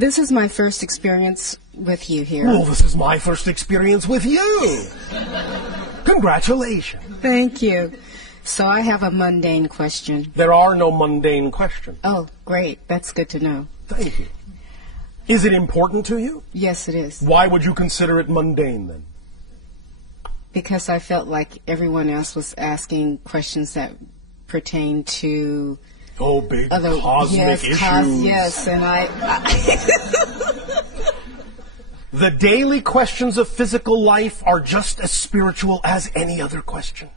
This is my first experience with you here. Well, this is my first experience with you. Congratulations. Thank you. So I have a mundane question. There are no mundane questions. Oh, great. That's good to know. Thank you. Is it important to you? Yes, it is. Why would you consider it mundane then? Because I felt like everyone else was asking questions that pertain to Big other cosmic issues. Yes, and I The daily questions of physical life are just as spiritual as any other question.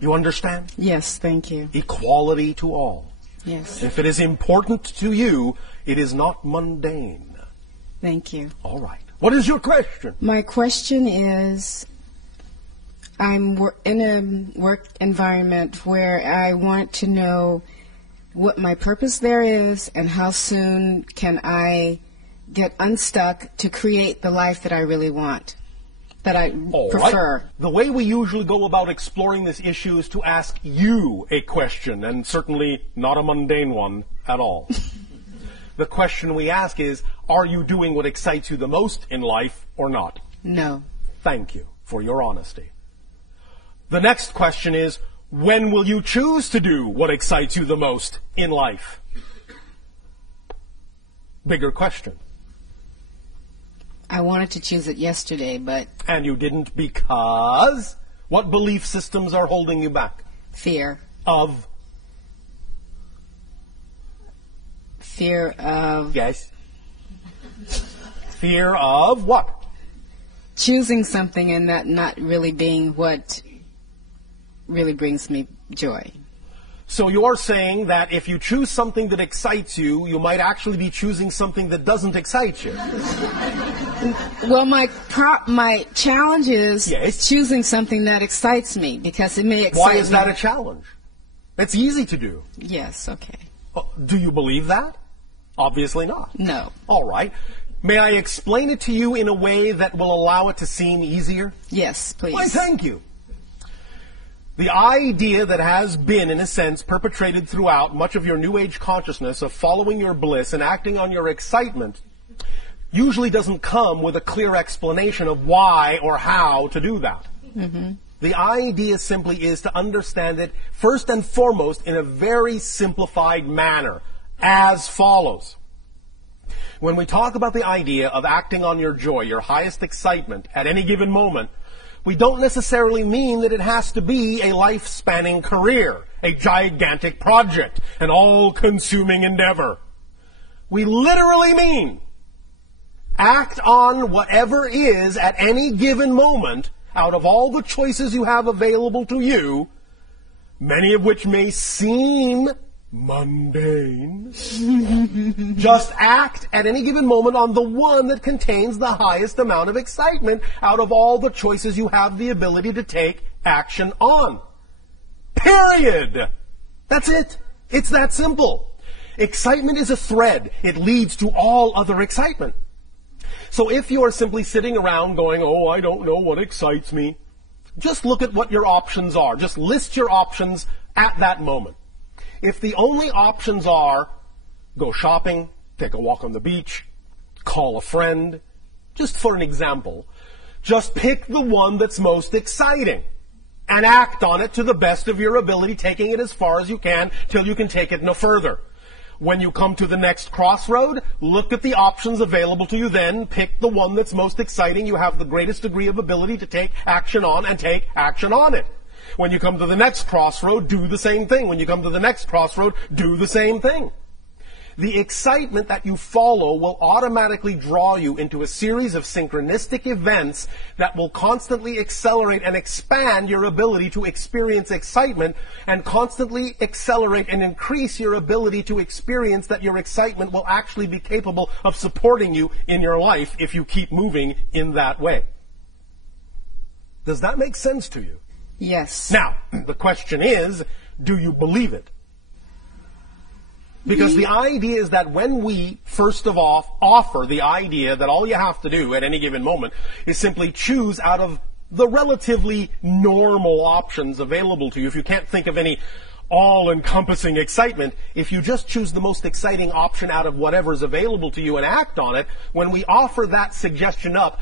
You understand? Yes, thank you. Equality to all. Yes. If it is important to you, it is not mundane. Thank you. All right. What is your question? My question is, I'm in a work environment where I want to know what my purpose there is and how soon can I get unstuck to create the life that I really want, that I prefer. Right. The way we usually go about exploring this issue is to ask you a question, and certainly not a mundane one at all. The question we ask is, are you doing what excites you the most in life or not? No. Thank you for your honesty. The next question is, when will you choose to do what excites you the most in life? Bigger question. I wanted to choose it yesterday, but... And you didn't because? What belief systems are holding you back? Fear. Of? Fear of... Yes. Fear of what? Choosing something and that not really being what really brings me joy. So you're saying that if you choose something that excites you, you might actually be choosing something that doesn't excite you. Well, my challenge is Yes. choosing something that excites me because it may excite me. Why is that a challenge? It's easy to do. Yes, okay. Do you believe that? Obviously not. No. All right. May I explain it to you in a way that will allow it to seem easier? Yes, please. Why, thank you. The idea that has been, in a sense, perpetrated throughout much of your New Age consciousness of following your bliss and acting on your excitement usually doesn't come with a clear explanation of why or how to do that. Mm-hmm. The idea simply is to understand it first and foremost in a very simplified manner, as follows. When we talk about the idea of acting on your joy, your highest excitement at any given moment, we don't necessarily mean that it has to be a life-spanning career, a gigantic project, an all-consuming endeavor. We literally mean act on whatever is at any given moment out of all the choices you have available to you, many of which may seem mundane. Just act at any given moment on the one that contains the highest amount of excitement out of all the choices you have the ability to take action on. Period. That's it. It's that simple. Excitement is a thread. It leads to all other excitement. So if you are simply sitting around going, oh, I don't know what excites me, just look at what your options are. Just list your options at that moment. If the only options are go shopping, take a walk on the beach, call a friend, just for an example, just pick the one that's most exciting and act on it to the best of your ability, taking it as far as you can till you can take it no further. When you come to the next crossroad, look at the options available to you then, pick the one that's most exciting, you have the greatest degree of ability to take action on, and take action on it. When you come to the next crossroad, do the same thing. When you come to the next crossroad, do the same thing. The excitement that you follow will automatically draw you into a series of synchronistic events that will constantly accelerate and expand your ability to experience excitement, and constantly accelerate and increase your ability to experience that your excitement will actually be capable of supporting you in your life if you keep moving in that way. Does that make sense to you? Yes. Now, the question is, do you believe it? Because the idea is that when we, first of all, offer the idea that all you have to do at any given moment is simply choose out of the relatively normal options available to you, if you can't think of any all-encompassing excitement. If you just choose the most exciting option out of whatever's available to you and act on it, when we offer that suggestion up,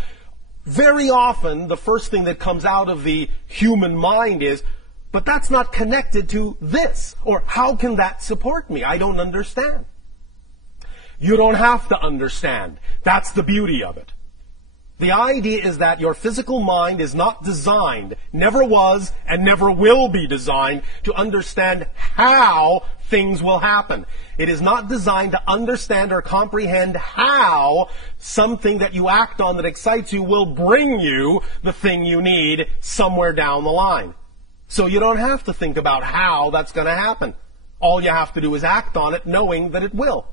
very often the first thing that comes out of the human mind is, but that's not connected to this, or how can that support me? I don't understand. You don't have to understand. That's the beauty of it. The idea is that your physical mind is not designed, never was, and never will be designed to understand how things will happen. It is not designed to understand or comprehend how something that you act on that excites you will bring you the thing you need somewhere down the line. So you don't have to think about how that's going to happen. All you have to do is act on it knowing that it will.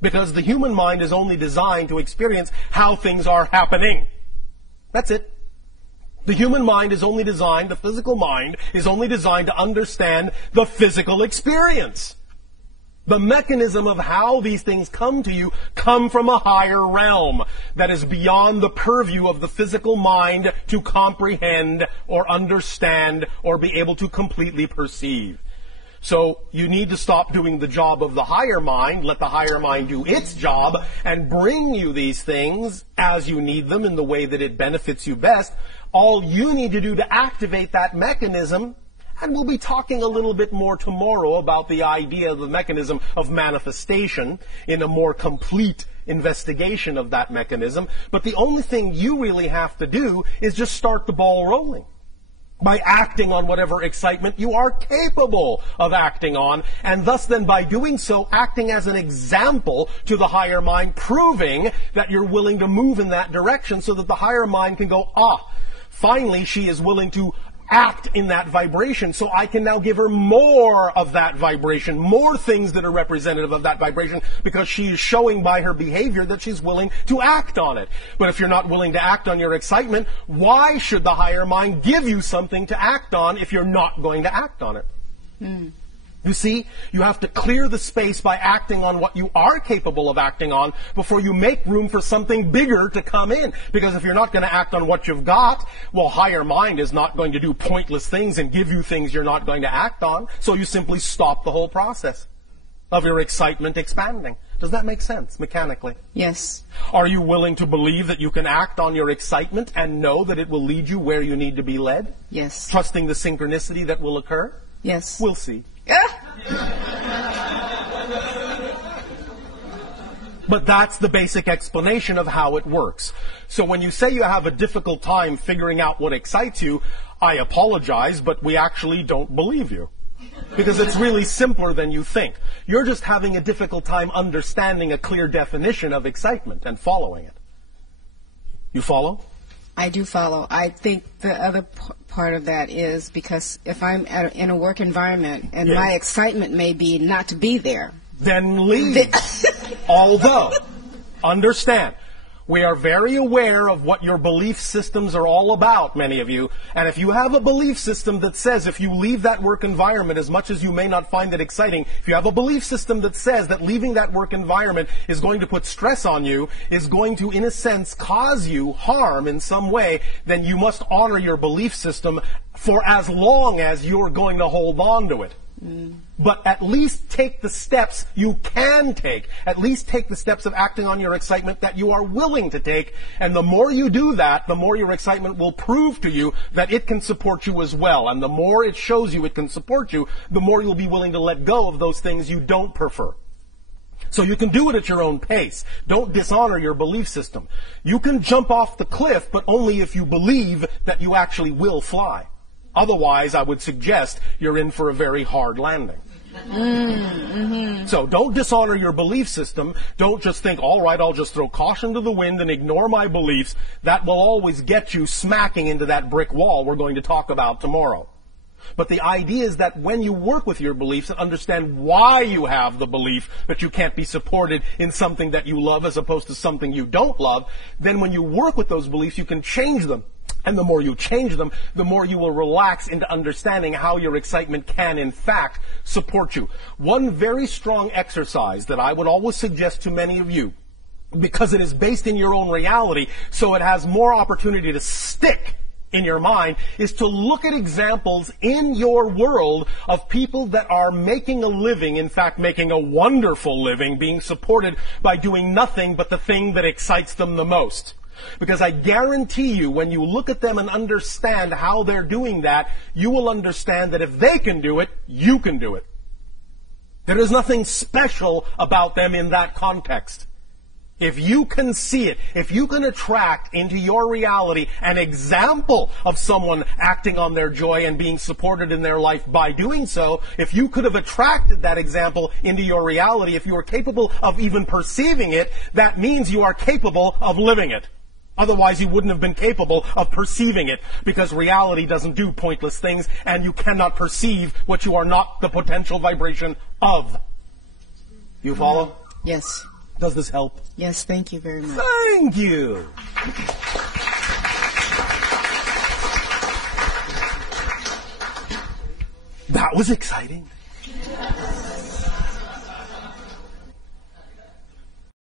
Because the human mind is only designed to experience how things are happening. That's it. The human mind is only designed, the physical mind is only designed to understand the physical experience. The mechanism of how these things come to you come from a higher realm that is beyond the purview of the physical mind to comprehend or understand or be able to completely perceive. So you need to stop doing the job of the higher mind, let the higher mind do its job, and bring you these things as you need them in the way that it benefits you best. All you need to do to activate that mechanism, and we'll be talking a little bit more tomorrow about the idea of the mechanism of manifestation in a more complete investigation of that mechanism, but the only thing you really have to do is just start the ball rolling by acting on whatever excitement you are capable of acting on, and thus then by doing so, acting as an example to the higher mind, proving that you're willing to move in that direction so that the higher mind can go, finally she is willing to act in that vibration, so I can now give her more of that vibration, more things that are representative of that vibration, because she is showing by her behavior that she's willing to act on it. But if you're not willing to act on your excitement, why should the higher mind give you something to act on if you're not going to act on it? You see, you have to clear the space by acting on what you are capable of acting on before you make room for something bigger to come in. Because if you're not going to act on what you've got, well, higher mind is not going to do pointless things and give you things you're not going to act on. So you simply stop the whole process of your excitement expanding. Does that make sense mechanically? Yes. Are you willing to believe that you can act on your excitement and know that it will lead you where you need to be led? Yes. Trusting the synchronicity that will occur? Yes. We'll see. But that's the basic explanation of how it works. So when you say you have a difficult time figuring out what excites you, I apologize, but we actually don't believe you. Because it's really simpler than you think. You're just having a difficult time understanding a clear definition of excitement and following it. You follow? I do follow. I think the other part of that is because if I'm in a work environment and Yes. my excitement may be not to be there. Then leave. Although, understand, we are very aware of what your belief systems are all about, many of you. And if you have a belief system that says if you leave that work environment, as much as you may not find it exciting, if you have a belief system that says that leaving that work environment is going to put stress on you, is going to, in a sense, cause you harm in some way, then you must honor your belief system for as long as you're going to hold on to it. But at least take the steps you can take. At least take the steps of acting on your excitement that you are willing to take. And the more you do that, the more your excitement will prove to you that it can support you as well. And the more it shows you it can support you, the more you'll be willing to let go of those things you don't prefer. So you can do it at your own pace. Don't dishonor your belief system. You can jump off the cliff, but only if you believe that you actually will fly. Otherwise, I would suggest you're in for a very hard landing. So don't dishonor your belief system. Don't just think, all right, I'll just throw caution to the wind and ignore my beliefs. That will always get you smacking into that brick wall we're going to talk about tomorrow. But the idea is that when you work with your beliefs and understand why you have the belief that you can't be supported in something that you love as opposed to something you don't love, then when you work with those beliefs, you can change them. And the more you change them, the more you will relax into understanding how your excitement can, in fact, support you. One very strong exercise that I would always suggest to many of you, because it is based in your own reality, so it has more opportunity to stick in your mind is to look at examples in your world of people that are making a living, in fact making a wonderful living, being supported by doing nothing but the thing that excites them the most. Because I guarantee you, when you look at them and understand how they're doing that, you will understand that if they can do it, you can do it. There is nothing special about them in that context. If you can see it, if you can attract into your reality an example of someone acting on their joy and being supported in their life by doing so, if you could have attracted that example into your reality, if you are capable of even perceiving it, that means you are capable of living it. Otherwise, you wouldn't have been capable of perceiving it, because reality doesn't do pointless things, and you cannot perceive what you are not the potential vibration of. You follow? Yes. Does this help? Yes, thank you very much. Thank you. That was exciting.